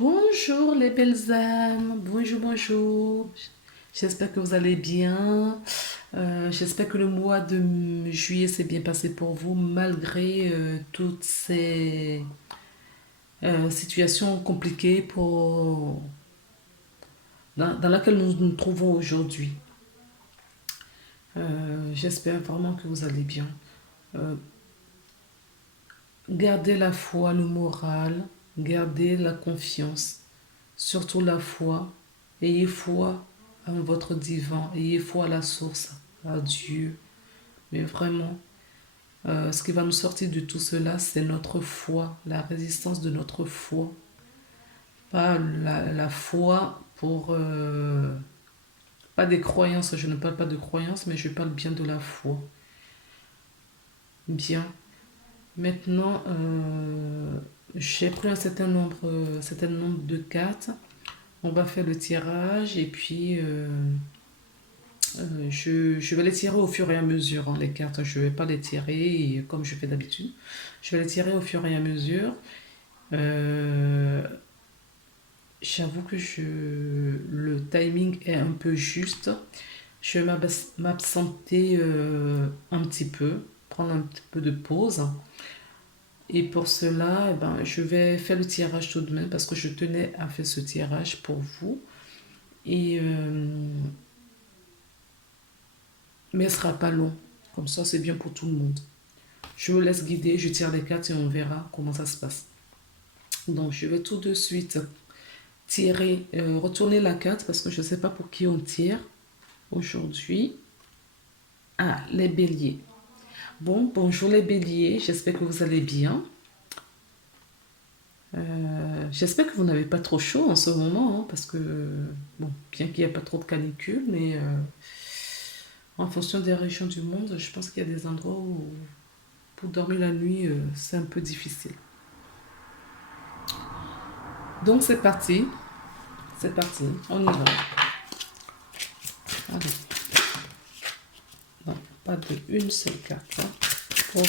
Bonjour les belles âmes, bonjour, bonjour. J'espère que vous allez bien. J'espère que le mois de juillet s'est bien passé pour vous malgré toutes ces situations compliquées dans laquelle nous nous trouvons aujourd'hui. J'espère vraiment que vous allez bien. Euh, Gardez la foi, le moral, gardez la confiance, surtout la foi. Ayez foi en votre divin, ayez foi à la source, à Dieu. Mais vraiment, ce qui va nous sortir de tout cela, c'est notre foi, la résistance de notre foi. Pas la foi pour... pas des croyances, je ne parle pas de croyances, mais je parle bien de la foi. Bien. Maintenant, j'ai pris un certain nombre de cartes. On va faire le tirage et puis je vais les tirer au fur et à mesure, hein, les cartes. Je ne vais pas les tirer comme je fais d'habitude. Je vais les tirer au fur et à mesure. Euh, J'avoue que le timing est un peu juste. Je vais m'absenter un petit peu, prendre un petit peu de pause. Et pour cela, eh ben, je vais faire le tirage tout de même parce que je tenais à faire ce tirage pour vous. Et, mais ce ne sera pas long. Comme ça, c'est bien pour tout le monde. Je me laisse guider, je tire les cartes et on verra comment ça se passe. Donc, je vais tout de suite tirer, retourner la carte parce que je ne sais pas pour qui on tire aujourd'hui. Ah, les béliers. Bon, bonjour les béliers, j'espère que vous allez bien. J'espère que vous n'avez pas trop chaud en ce moment, hein, parce que, bon, bien qu'il n'y ait pas trop de canicule, mais en fonction des régions du monde, je pense qu'il y a des endroits où pour dormir la nuit, c'est un peu difficile. Donc c'est parti, on y va. Allez. Non, pas de une seule carte. Hein.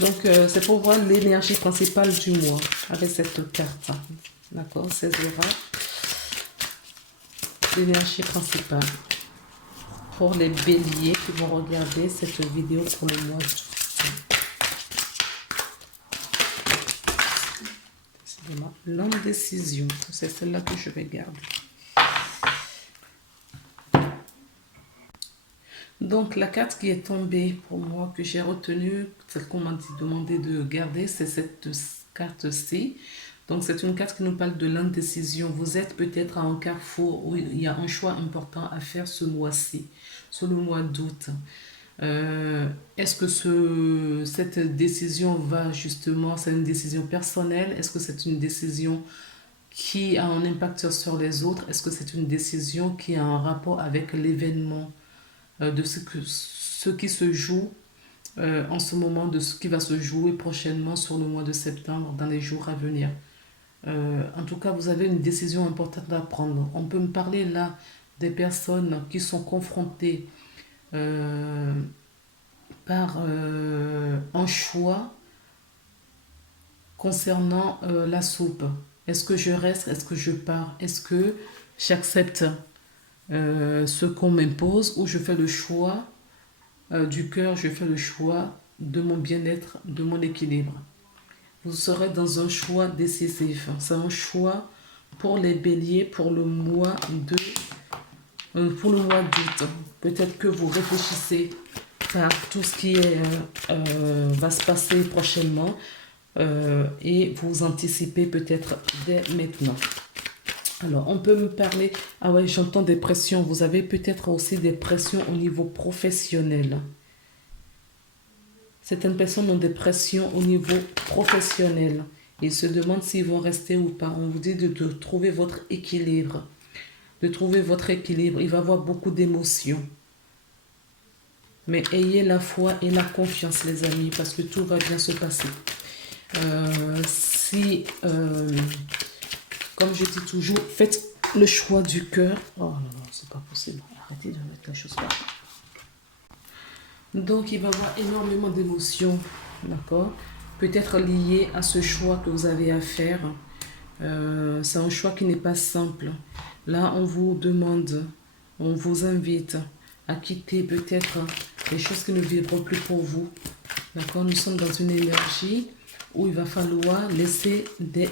Donc c'est pour voir l'énergie principale du mois avec cette carte. Hein. D'accord, 16 euros. L'énergie principale pour les béliers qui vont regarder cette vidéo pour le mois d'août. L'indécision, c'est celle-là que je vais garder. Donc la carte qui est tombée pour moi, que j'ai retenue, celle qu'on m'a demandé de garder, c'est cette carte-ci. Donc c'est une carte qui nous parle de l'indécision. Vous êtes peut-être à un carrefour où il y a un choix important à faire ce mois-ci, sur le mois d'août. Est-ce que cette décision va justement, c'est une décision personnelle? Est-ce que c'est une décision qui a un impact sur les autres? Est-ce que c'est une décision qui a un rapport avec l'événement de ce qui se joue en ce moment, de ce qui va se jouer prochainement sur le mois de septembre, dans les jours à venir? En tout cas, vous avez une décision importante à prendre. On peut me parler là des personnes qui sont confrontées par un choix concernant la soupe. Est-ce que je reste? Est-ce que je pars? Est-ce que j'accepte ce qu'on m'impose ou je fais le choix du cœur, je fais le choix de mon bien-être, de mon équilibre? Vous serez dans un choix décisif. C'est un choix pour les béliers pour le mois d'août. Peut-être que vous réfléchissez à tout ce qui va se passer prochainement et vous anticipez peut-être dès maintenant. Alors, on peut me parler... Ah ouais, j'entends des pressions. Vous avez peut-être aussi des pressions au niveau professionnel. Certaines personnes ont des pressions au niveau professionnel. Ils se demandent s'ils vont rester ou pas. On vous dit de trouver votre équilibre. De trouver votre équilibre. Il va y avoir beaucoup d'émotions. Mais ayez la foi et la confiance, les amis, parce que tout va bien se passer. Comme je dis toujours, faites le choix du cœur. Oh non, non, c'est pas possible. Arrêtez de mettre la chose là. Donc, il va y avoir énormément d'émotions, d'accord? Peut-être liées à ce choix que vous avez à faire. C'est un choix qui n'est pas simple. Là, on vous demande, on vous invite à quitter peut-être les choses qui ne vibrent plus pour vous. D'accord? Nous sommes dans une énergie où il va falloir laisser des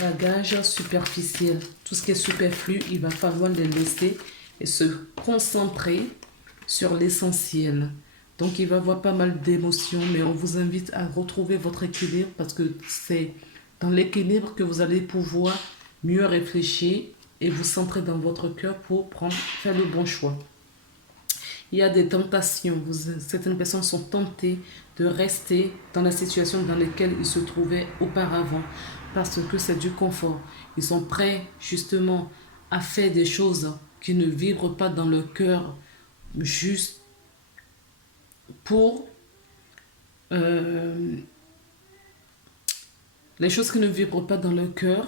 bagages superficiels. Tout ce qui est superflu, il va falloir les laisser et se concentrer sur l'essentiel. Donc, il va y avoir pas mal d'émotions, mais on vous invite à retrouver votre équilibre parce que c'est dans l'équilibre que vous allez pouvoir mieux réfléchir et vous centrer dans votre cœur pour faire le bon choix. Il y a des tentations. Certaines personnes sont tentées de rester dans la situation dans laquelle ils se trouvaient auparavant parce que c'est du confort. Ils sont prêts justement à faire des choses qui ne vibrent pas dans le cœur juste pour les choses qui ne vibrent pas dans le cœur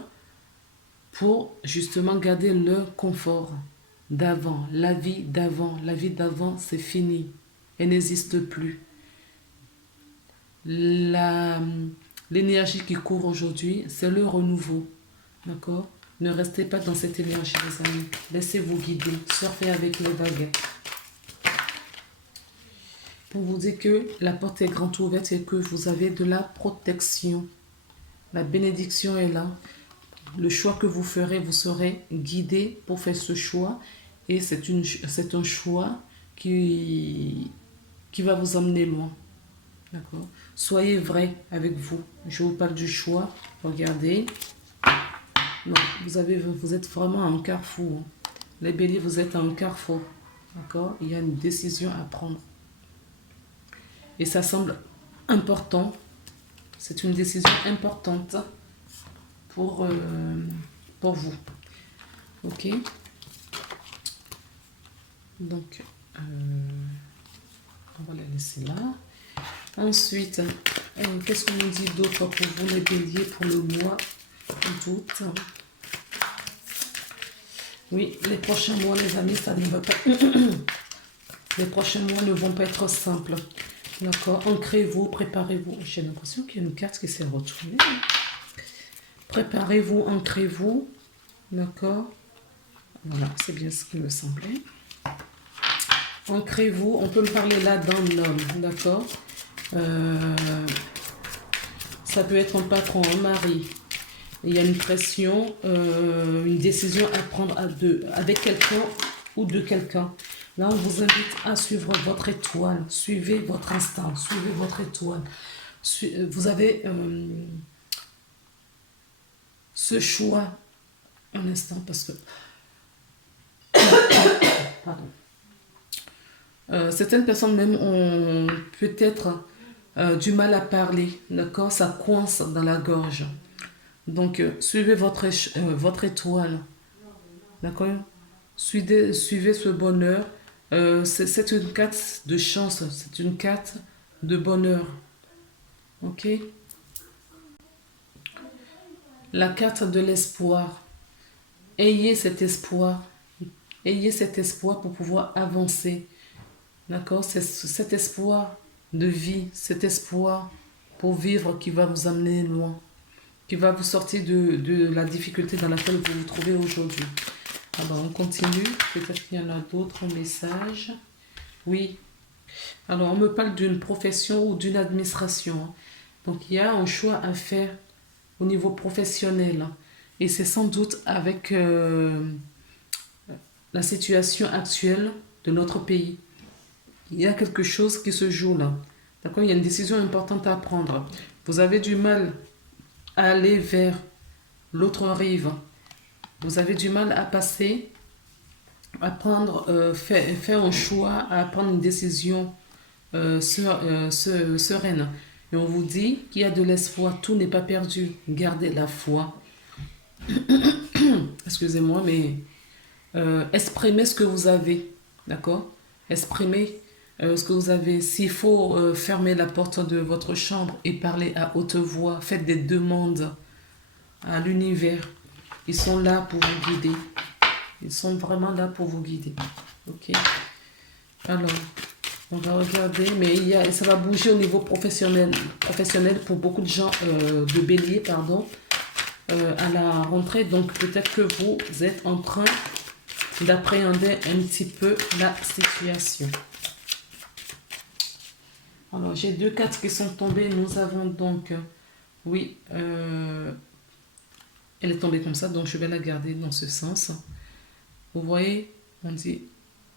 pour justement garder leur confort d'avant, la vie d'avant. La vie d'avant, c'est fini. Elle n'existe plus. L'énergie qui court aujourd'hui, c'est le renouveau. D'accord? Ne restez pas dans cette énergie, les amis. Laissez-vous guider. Surfez avec les vagues. Pour vous dire que la porte est grande ouverte et que vous avez de la protection. La bénédiction est là. Le choix que vous ferez, vous serez guidé pour faire ce choix. Et c'est un choix qui va vous emmener loin. D'accord? Soyez vrai avec vous. Je vous parle du choix. Regardez. Non, vous êtes vraiment à un carrefour. Les béliers, vous êtes à un carrefour. D'accord? Il y a une décision à prendre. Et ça semble important. C'est une décision importante pour vous. Ok? Donc, on va la laisser là. Ensuite, qu'est-ce qu'on nous dit d'autre pour vous les béliers pour le mois d'août? Oui, les prochains mois, les amis, ça ne va pas. Les prochains mois ne vont pas être simples. D'accord? Ancrez-vous, préparez-vous. J'ai l'impression qu'il y a une carte qui s'est retournée. Préparez-vous, ancrez-vous. D'accord? Voilà, c'est bien ce qui me semblait. Ancrez-vous. On peut me parler là d'un homme. D'accord? Ça peut être un patron, un mari. Il y a une pression, une décision à prendre avec quelqu'un ou de quelqu'un. Là, on vous invite à suivre votre étoile. Suivez votre instinct, suivez votre étoile. Vous avez ce choix. Un instant, parce que... Pardon. Certaines personnes même ont peut-être du mal à parler. D'accord? Ça coince dans la gorge. Donc, suivez votre étoile. D'accord? Suivez ce bonheur. C'est une carte de chance. C'est une carte de bonheur. Ok? La carte de l'espoir. Ayez cet espoir. Ayez cet espoir pour pouvoir avancer. D'accord? C'est cet espoir de vie. Cet espoir pour vivre qui va vous amener loin. Qui va vous sortir de la difficulté dans laquelle vous vous trouvez aujourd'hui. Alors, on continue. Peut-être qu'il y en a d'autres messages. Oui. Alors, on me parle d'une profession ou d'une administration. Donc, il y a un choix à faire au niveau professionnel. Et c'est sans doute avec la situation actuelle de notre pays. Il y a quelque chose qui se joue là. D'accord? Il y a une décision importante à prendre. Vous avez du mal à aller vers l'autre rive. Vous avez du mal à passer, à prendre, faire un choix, à prendre une décision sereine. Et on vous dit qu'il y a de l'espoir, tout n'est pas perdu. Gardez la foi. Excusez-moi, mais exprimez ce que vous avez. D'accord? Exprimez ce que vous avez. S'il faut fermer la porte de votre chambre et parler à haute voix, faites des demandes à l'univers. Ils sont là pour vous guider. Ils sont vraiment là pour vous guider. Ok? Alors, on va regarder, mais ça va bouger au niveau professionnel pour beaucoup de gens, de bélier, pardon. à la rentrée. Donc peut-être que vous êtes en train d'appréhender un petit peu la situation. Alors j'ai 2 cartes qui sont tombées. Nous avons donc, oui, elle est tombée comme ça, donc je vais la garder dans ce sens. Vous voyez, on dit,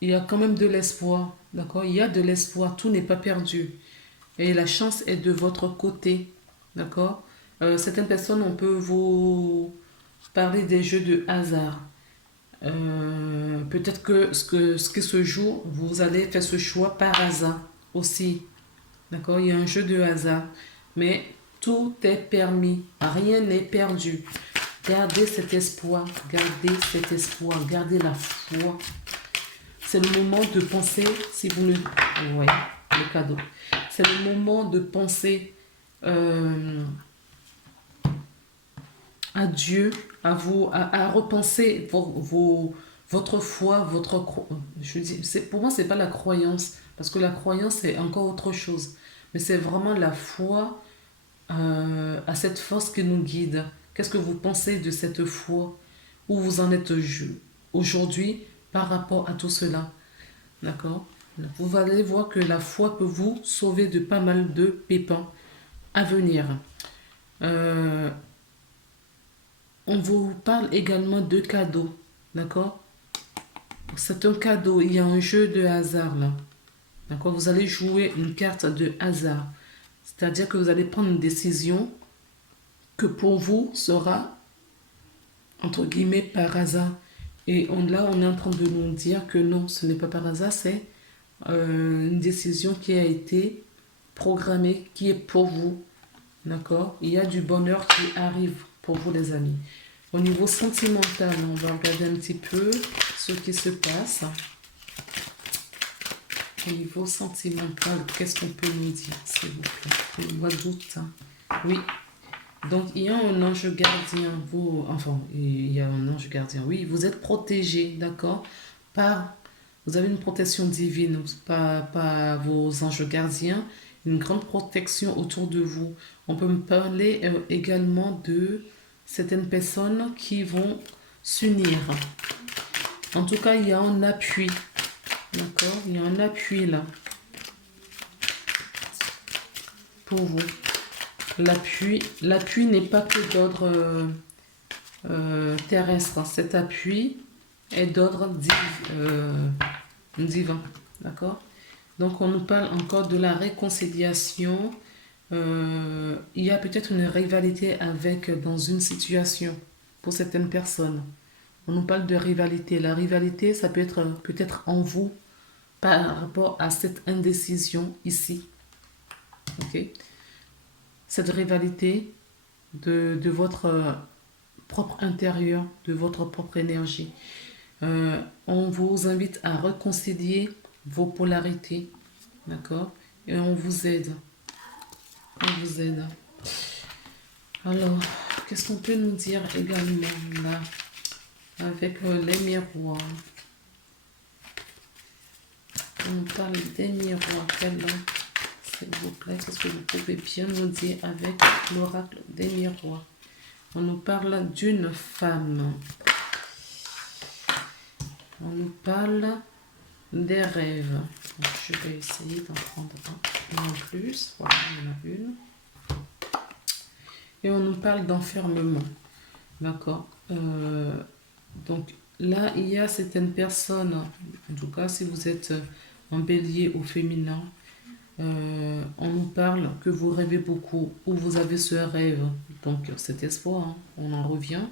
il y a quand même de l'espoir, d'accord? Il y a de l'espoir, tout n'est pas perdu. Et la chance est de votre côté, d'accord? Certaines personnes, on peut vous parler des jeux de hasard. Peut-être que ce jour, vous allez faire ce choix par hasard aussi, d'accord? Il y a un jeu de hasard, mais tout est permis, rien n'est perdu. Gardez cet espoir, gardez la foi. C'est le moment de penser, si vous ne... Vous voyez, le cadeau. C'est le moment de penser à Dieu, à vous, à repenser votre foi, je dis, pour moi, c'est pas la croyance, parce que la croyance, c'est encore autre chose. Mais c'est vraiment la foi à cette force qui nous guide. Qu'est-ce que vous pensez de cette foi? Où vous en êtes aujourd'hui par rapport à tout cela? D'accord? Vous allez voir que la foi peut vous sauver de pas mal de pépins à venir. On vous parle également de cadeaux. D'accord? C'est un cadeau. Il y a un jeu de hasard là. D'accord? Vous allez jouer une carte de hasard. C'est-à-dire que vous allez prendre une décision que pour vous sera, entre guillemets, par hasard. Et là, on est en train de nous dire que non, ce n'est pas par hasard, c'est une décision qui a été programmée, qui est pour vous. D'accord? Il y a du bonheur qui arrive pour vous, les amis. Au niveau sentimental, on va regarder un petit peu ce qui se passe. Au niveau sentimental, qu'est-ce qu'on peut nous dire, s'il vous plaît? Pour le mois d'août. Oui. Donc, il y a un ange gardien. Il y a un ange gardien. Oui, vous êtes protégé, d'accord? Vous avez une protection divine, pas vos anges gardiens. Une grande protection autour de vous. On peut me parler également de certaines personnes qui vont s'unir. En tout cas, il y a un appui. D'accord? Il y a un appui là. Pour vous. L'appui n'est pas que d'ordre terrestre. Cet appui est d'ordre divin. D'accord? Donc, on nous parle encore de la réconciliation. Il y a peut-être une rivalité dans une situation pour certaines personnes. On nous parle de rivalité. La rivalité, ça peut être peut-être en vous par rapport à cette indécision ici. Ok? Cette rivalité de votre propre intérieur, de votre propre énergie. On vous invite à réconcilier vos polarités. D'accord? Et on vous aide. On vous aide. Alors, qu'est-ce qu'on peut nous dire également là avec les miroirs? On nous parle des miroirs. S'il vous plaît, qu'est-ce que vous pouvez bien nous dire avec l'oracle des miroirs? On nous parle d'une femme. On nous parle des rêves. Donc, je vais essayer d'en prendre un en plus. Voilà, il y en a une. Et on nous parle d'enfermement. D'accord? Donc là, il y a certaines personnes, en tout cas si vous êtes en bélier au féminin, on nous parle que vous rêvez beaucoup ou vous avez ce rêve. Donc cet espoir, hein, on en revient,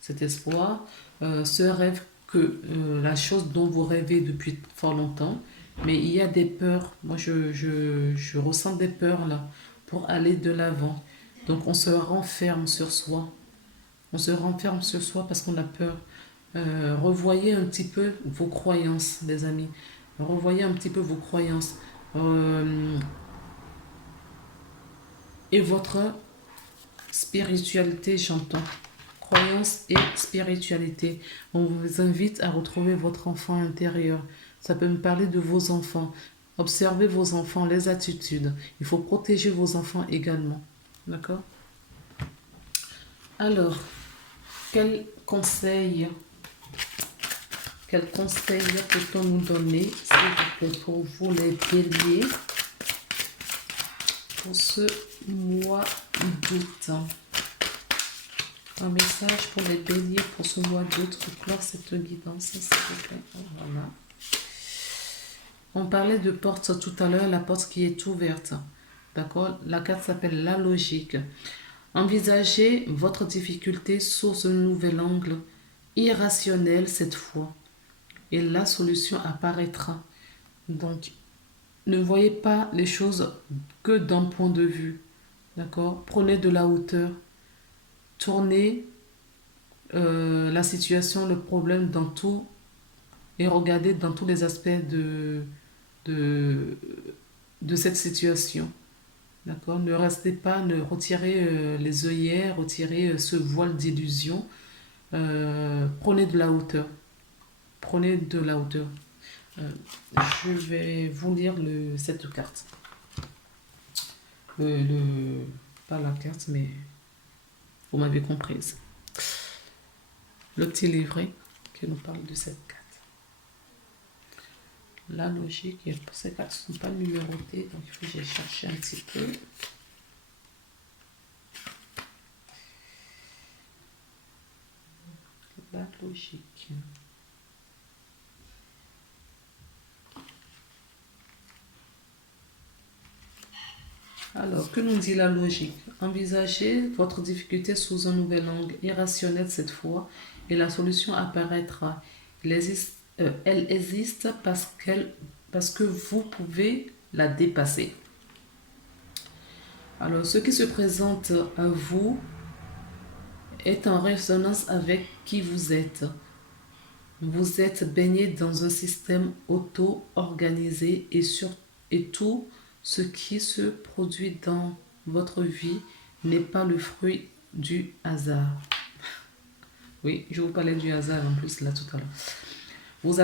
cet espoir, ce rêve que la chose dont vous rêvez depuis fort longtemps, mais il y a des peurs. Moi, je ressens des peurs là pour aller de l'avant. Donc on se renferme sur soi. On se renferme sur soi parce qu'on a peur. Revoyez un petit peu vos croyances, les amis. Revoyez un petit peu vos croyances. Et votre spiritualité, j'entends. Croyance et spiritualité. On vous invite à retrouver votre enfant intérieur. Ça peut me parler de vos enfants. Observez vos enfants, les attitudes. Il faut protéger vos enfants également. D'accord? Alors, quel conseil peut-on nous donner, s'il vous plaît, pour vous les béliers, pour ce mois d'août? Un message pour les béliers pour ce mois d'août pour clore cette guidance, s'il vous plaît. Voilà. On parlait de porte tout à l'heure, la porte qui est ouverte. D'accord? La carte s'appelle la logique. Envisagez votre difficulté sous un nouvel angle, irrationnel cette fois, et la solution apparaîtra. Donc, ne voyez pas les choses que d'un point de vue. D'accord? Prenez de la hauteur. Tournez la situation, le problème dans tout et regardez dans tous les aspects de cette situation. D'accord? Ne restez pas, ne retirez les œillères, retirez ce voile d'illusion. Prenez de la hauteur. Prenez de la hauteur. Je vais vous lire cette carte. Pas la carte, mais vous m'avez comprise. Le petit livret qui nous parle de cette carte. La logique, ces cartes ne sont pas numérotées, donc il faut que j'aille chercher un petit peu. La logique. Alors, que nous dit la logique? Envisagez votre difficulté sous un nouvel angle, irrationnel cette fois, et la solution apparaîtra. Elle existe parce que vous pouvez la dépasser. Alors, ce qui se présente à vous est en résonance avec qui vous êtes. Vous êtes baigné dans un système auto-organisé et tout ce qui se produit dans votre vie n'est pas le fruit du hasard. Oui, je vous parlais du hasard en plus là tout à l'heure. Vous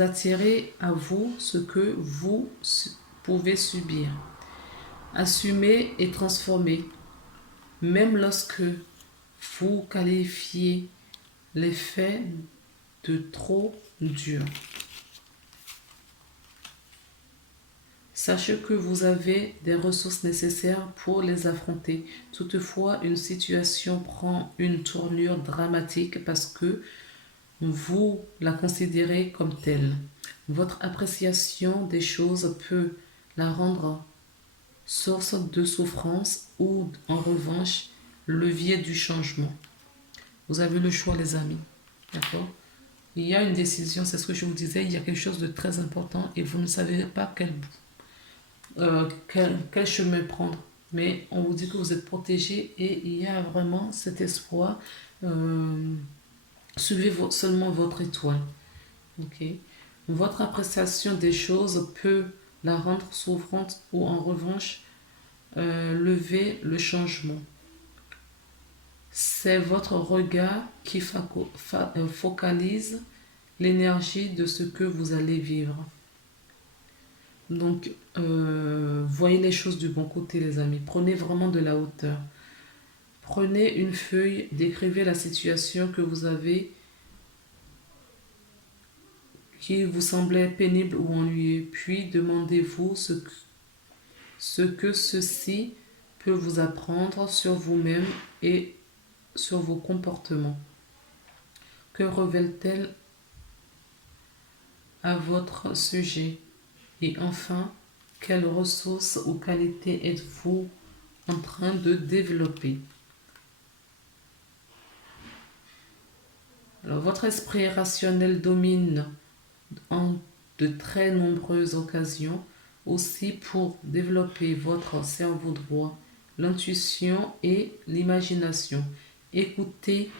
attirez à vous ce que vous pouvez subir. Assumez et transformez. Même lorsque vous qualifiez les faits de trop dur. Sachez que vous avez des ressources nécessaires pour les affronter. Toutefois, une situation prend une tournure dramatique parce que vous la considérez comme telle. Votre appréciation des choses peut la rendre source de souffrance ou, en revanche, levier du changement. Vous avez le choix, les amis. D'accord? Il y a une décision, c'est ce que je vous disais, il y a quelque chose de très important et vous ne savez pas quel chemin prendre. Mais on vous dit que vous êtes protégé et il y a vraiment cet espoir. Suivez seulement votre étoile. Okay? Votre appréciation des choses peut la rendre souffrante ou en revanche lever le changement. C'est votre regard qui focalise l'énergie de ce que vous allez vivre. Donc, voyez les choses du bon côté, les amis. Prenez vraiment de la hauteur. Prenez une feuille, décrivez la situation que vous avez qui vous semblait pénible ou ennuyeux. Puis, demandez-vous ce que ceci peut vous apprendre sur vous-même et sur vos comportements. Que révèle-t-elle à votre sujet? Et enfin, quelles ressources ou qualités êtes-vous en train de développer? Alors, votre esprit rationnel domine en de très nombreuses occasions, aussi pour développer votre cerveau droit, l'intuition et l'imagination. Écoutez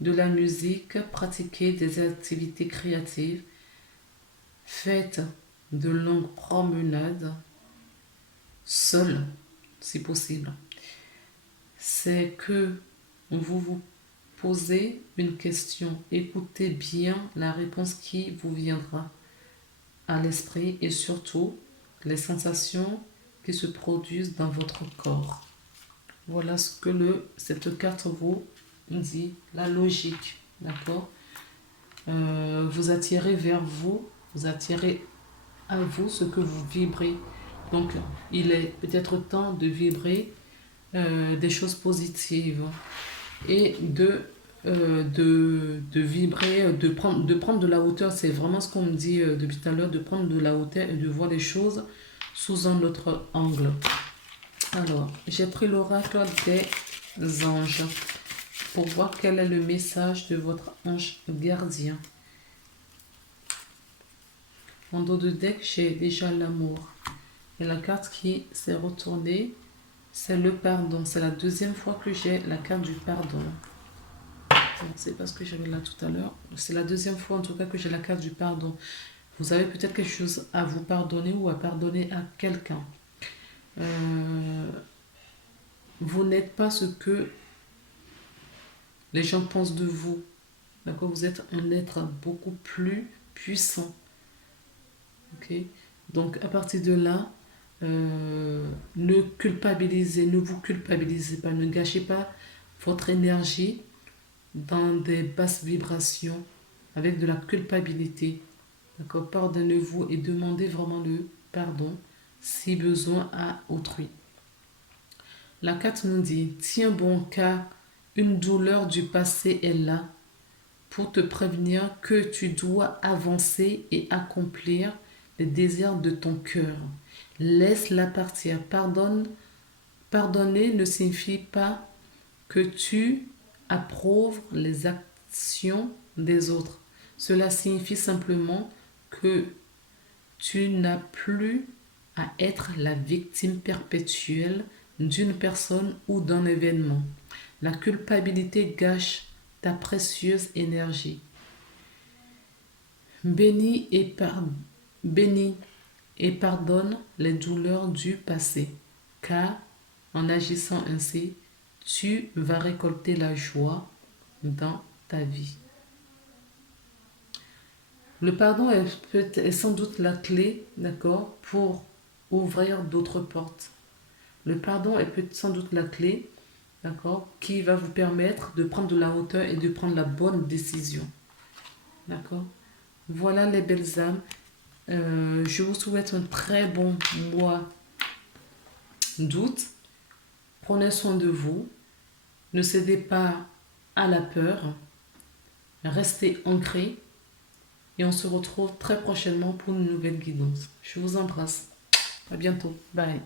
de la musique, pratiquez des activités créatives, faites de longues promenades, seul si possible. C'est que vous posez une question, écoutez bien la réponse qui vous viendra à l'esprit et surtout les sensations qui se produisent dans votre corps. Voilà ce que cette carte vous dit, la logique, d'accord? Vous attirez vers vous, vous attirez à vous ce que vous vibrez. Donc, il est peut-être temps de vibrer des choses positives et de vibrer, de prendre de la hauteur. C'est vraiment ce qu'on me dit depuis tout à l'heure, de prendre de la hauteur et de voir les choses sous un autre angle. Alors, j'ai pris l'oracle des anges pour voir quel est le message de votre ange gardien. En dos de deck, j'ai déjà l'amour. Et la carte qui s'est retournée, c'est le pardon. C'est la deuxième fois que j'ai la carte du pardon. C'est pas ce que j'avais là tout à l'heure. C'est la deuxième fois en tout cas que j'ai la carte du pardon. Vous avez peut-être quelque chose à vous pardonner ou à pardonner à quelqu'un. Vous n'êtes pas ce que les gens pensent de vous. D'accord? Vous êtes un être beaucoup plus puissant. Ok? Donc à partir de là, ne vous culpabilisez pas, ne gâchez pas votre énergie dans des basses vibrations avec de la culpabilité. D'accord? Pardonnez-vous et demandez vraiment le pardon si besoin à autrui. La carte nous dit, tiens bon car une douleur du passé est là pour te prévenir que tu dois avancer et accomplir les désirs de ton cœur. Laisse-la partir. Pardonner ne signifie pas que tu approuves les actions des autres. Cela signifie simplement que tu n'as plus à être la victime perpétuelle d'une personne ou d'un événement. La culpabilité gâche ta précieuse énergie. Bénis et pardonne les douleurs du passé, car en agissant ainsi, tu vas récolter la joie dans ta vie. Le pardon est sans doute la clé, d'accord, pour ouvrir d'autres portes. Le pardon est sans doute la clé, d'accord, qui va vous permettre de prendre de la hauteur et de prendre la bonne décision. D'accord? Voilà les belles âmes. Je vous souhaite un très bon mois d'août. Prenez soin de vous. Ne cédez pas à la peur. Restez ancrés. Et on se retrouve très prochainement pour une nouvelle guidance. Je vous embrasse. À bientôt. Bye.